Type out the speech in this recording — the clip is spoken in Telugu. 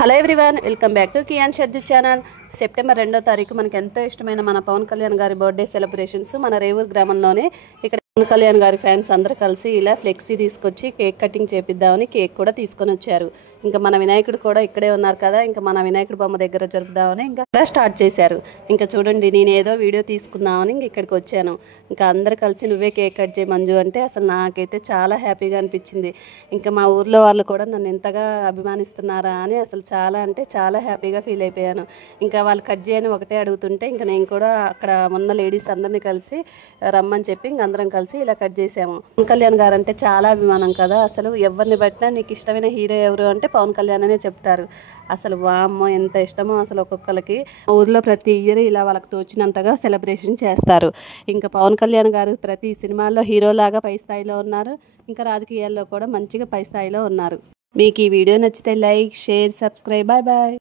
Hello everyone, welcome back to కియాన్ షెడ్యూ ఛానల్. సెప్టెంబర్ 2వ తారీఖు మనకు ఎంతో ఇష్టమైన మన పవన్ కళ్యాణ్ గారి బర్త్డే సెలబ్రేషన్స్ మన రేవూరు గ్రామంలోనే. ఇక్కడ పవన్ కళ్యాణ్ గారి ఫ్యాన్స్ అందరూ కలిసి ఇలా ఫ్లెక్సీ తీసుకొచ్చి కేక్ కటింగ్ చేపిద్దామని కేక్ కూడా తీసుకొని వచ్చారు. ఇంకా మన వినాయకుడు కూడా ఇక్కడే ఉన్నారు కదా, ఇంకా మన వినాయకుడు బొమ్మ దగ్గర జరుపుదామని ఇంకా స్టార్ట్ చేశారు. ఇంకా చూడండి, నేను ఏదో వీడియో తీసుకుందామని ఇంక ఇక్కడికి వచ్చాను. ఇంకా అందరు కలిసి నువ్వే కేక్ కట్ చేయి మంజు అంటే అసలు నాకైతే చాలా హ్యాపీగా అనిపించింది. ఇంకా మా ఊర్లో వాళ్ళు కూడా నన్ను ఎంతగా అభిమానిస్తున్నారా అని అసలు చాలా అంటే చాలా హ్యాపీగా ఫీల్ అయిపోయాను. ఇంకా వాళ్ళు కట్ చేయని ఒకటే అడుగుతుంటే ఇంకా నేను కూడా అక్కడ ఉన్న లేడీస్ అందరినీ కలిసి రమ్మని చెప్పి ఇంక అందరం కలిసి ఇలా కట్ చేసాము. పవన్ కళ్యాణ్ గారు అంటే చాలా అభిమానం కదా, అసలు ఎవరిని బట్టినా నీకు ఇష్టమైన హీరో ఎవరు అంటే పవన్ కళ్యాణ్ అనే చెప్తారు. అసలు వామ్మో ఎంత ఇష్టమో అసలు ఒక్కొక్కరికి. ఊర్లో ప్రతి ఇయర్ ఇలా వాళ్ళకి తోచినంతగా సెలబ్రేషన్ చేస్తారు. ఇంకా పవన్ కళ్యాణ్ గారు ప్రతి సినిమాల్లో హీరోలాగా పై స్థాయిలో ఉన్నారు. ఇంకా రాజకీయాల్లో కూడా మంచిగా పై స్థాయిలో ఉన్నారు. మీకు ఈ వీడియో నచ్చితే like, share, subscribe. Bye bye.